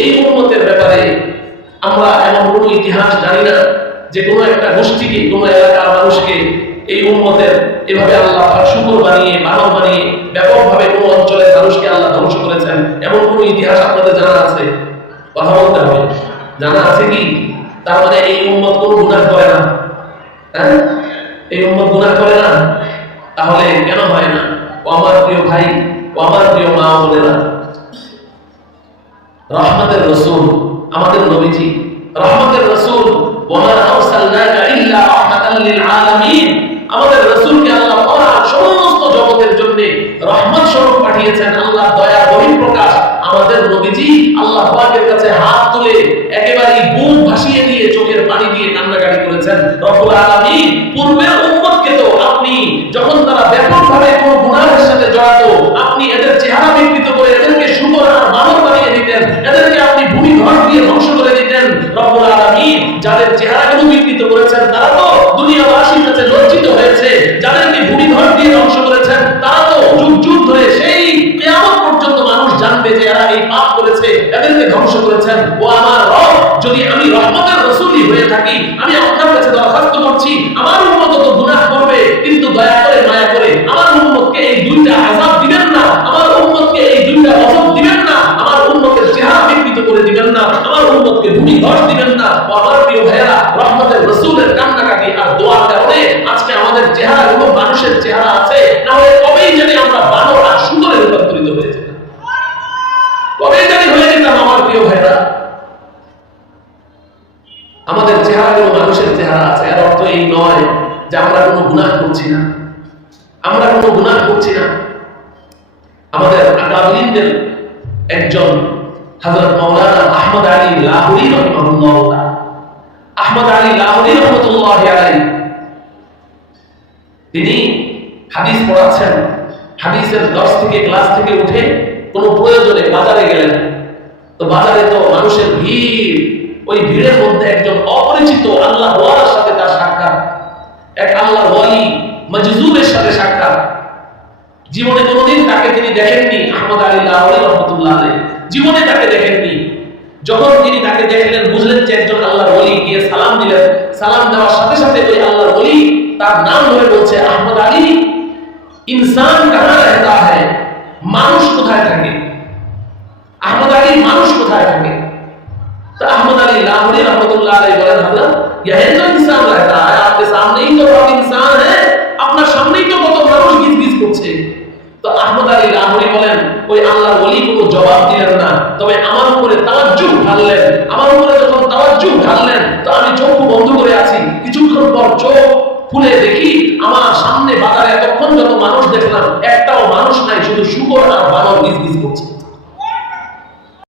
এই উম্মতের ব্যাপারে আমরা এমন কোনো ইতিহাস জানি না যে কোনো একটা গোষ্ঠীকে, কোনো এলাকার মানুষকে এই উম্মতের এভাবে আল্লাহ শুকর বানিয়ে, মানব বানিয়ে ব্যাপকভাবে কোনো অঞ্চলের মানুষকে আল্লাহ ধ্বংস করেছেন, এমন কোনো ইতিহাস আপনাদের জানা আছে? কথা বলতে হবে, জানা আছে কি? তার মানে এই উম্মত কোনো গুনাহ করে না? হ্যাঁ, এই উম্মত গুনাহ করে না? তাহলে কেন হয় না? ও আমার প্রিয় ভাই, ও আমার প্রিয় মা ও বোনেরা, রহমতের রাসূল আমাদের নবীজি, রহমতের রাসূল, ওয়া মা আরসালনাকা ইল্লা রাহমাতাল লিল আলামিন, আমাদের রাসূলকে আল্লাহ পুরো সমস্ত জগতের জন্য রহমত স্বরূপ পাঠিয়েছেন। আল্লাহ দয়া বহিঃপ্রকাশ। আমাদের নবীজি আল্লাহ পাকের কাছে হাত তুলে একেবারে বুক ভাসিয়ে দিয়ে চোখের পানি দিয়ে কান্নাকাটি করেছেন। রব্বুল আলামিন পূর্বের উম্মতকে তো আপনি যখন তারা ব্যাপকভাবে কোনো গুনাহের সাথে জড়াতো, আপনি এদের চেহারা বিকৃত করে এদেরকে শুকর আর মানব বানিয়ে দিতেন, এদেরকে আপনি ভূমি ধস দিয়ে ধ্বংস করে দিতেন। রব্বুল আলামিন যাদের চেহারাগুলো বিকৃত করেছেন তারা তো দুনিয়াবাসীর কাছে লজ্জিত হয়েছে, যাদেরকে ভূমি ধস দিয়ে ধ্বংস করেছেন তারা তো যুগ যুগ ধরে সেই কিয়ামত পর্যন্ত মানুষ জানবে যে এরা এই পাপ করেছে, এদেরকে ধ্বংস করেছেন। ও আমার রব, যদি আমি রহমতের রাসূলই হয়ে থাকি, আমি আপনার কাছে দরখাস্ত করছি, আমার উম্মত তো গুনাহ করবে, কিন্তু দয়া করে মায়া করে আমার উম্মতকে এই দুইটা আযাব দিবেন না, আমার উম্মতকে এই দুইটা গজব দিবেন না, আমার উম্মতের চেহারা বিকৃত করে দিবেন না, আমার উম্মতকে ভূমি ধস দিবেন না। ও আমার প্রিয় ভাইয়েরা, রহমতের রাসূলের কান্নাকাটি আর দোয়ার কারণে আজকে আমাদের চেহারাগুলো মানুষের চেহারা আছে, না হলে কবেই জানি আমরা বানর আর শুকরে রূপান্তরিত হয়ে যেতাম, কবেই জানি হয়ে যেতাম। আমার প্রিয় ভাইয়েরা, আমাদের চেহারাগুলো মানুষের চেহারা আছে, এর অর্থ এই নয় যে আমরা কোনো গুনাহ করছি না, আমরা কোনো গুনাহ করছি না। আমাদের আকাবিরিনদের একজন হযরত মাওলানা আহমদ আলী লাহোরী রাহিমাহুল্লাহ তাআলা, আহমদ আলী লাহোরী রাহমাতুল্লাহি আলাইহি, তিনি হাদিস পড়াচ্ছেন, হাদিসের দর্স থেকে ক্লাস থেকে উঠে কোনো প্রয়োজনে বাজারে গেলেন, তো বাজারে তো মানুষের ভিড়, ওই ভিড়ের মধ্যে একজন অপরিচিত আল্লাহ ওয়ালার সাথে তার সাক্ষাৎ, এক আল্লাহর ওয়ালি মাজজুবের সাথে সাক্ষাৎ। জীবনে কোনোদিন তাকে তিনি দেখেননি, আহমদ আলী লাহোরী রাহমাতুল্লাহ আলাইহি জীবনে তাকে দেখেননি। যখন তিনি তাকে দেখলেন, বুঝলেন যে একজন আল্লাহর ওলি, গিয়ে সালাম দিলেন। সালাম দেওয়ার সাথে সাথে ওই আল্লাহর ওলি তার নাম ধরে বলছে, আহমদ আলী, ইনসান কাহা রহতা হ্যায়, মানুষ কোথায় থাকে? আহমদ আলী, মানুষ কোথায় থাকে? तो अहमद अली लाहौरी रहमतुल्लाह अलैहि बोले, हजरत यही तो इंसान रहता है, आपके सामने ही तो बहुत इंसान है, अपना सामने ही तो बहुत মানুষ গিজ গিজ করছে। তো আহমদ আলী লাহোরী বলেন, ওই আল্লাহর ওলি কোনো জবাব দিলেন না, তবে আমার উপরে তাওয়াজ্জুহ ঢাললেন। আমার উপরে যখন তাওয়াজ্জুহ ঢাললেন, তো আমি চোখ বন্ধ করে আছি, কিছুক্ষণ পর চোখ খুলে দেখি আমার সামনে বাজারে এতক্ষণ যত মানুষ দেখলাম, একটাও মানুষ নাই, শুধু শুকর আর বানর গিজ গিজ করছে।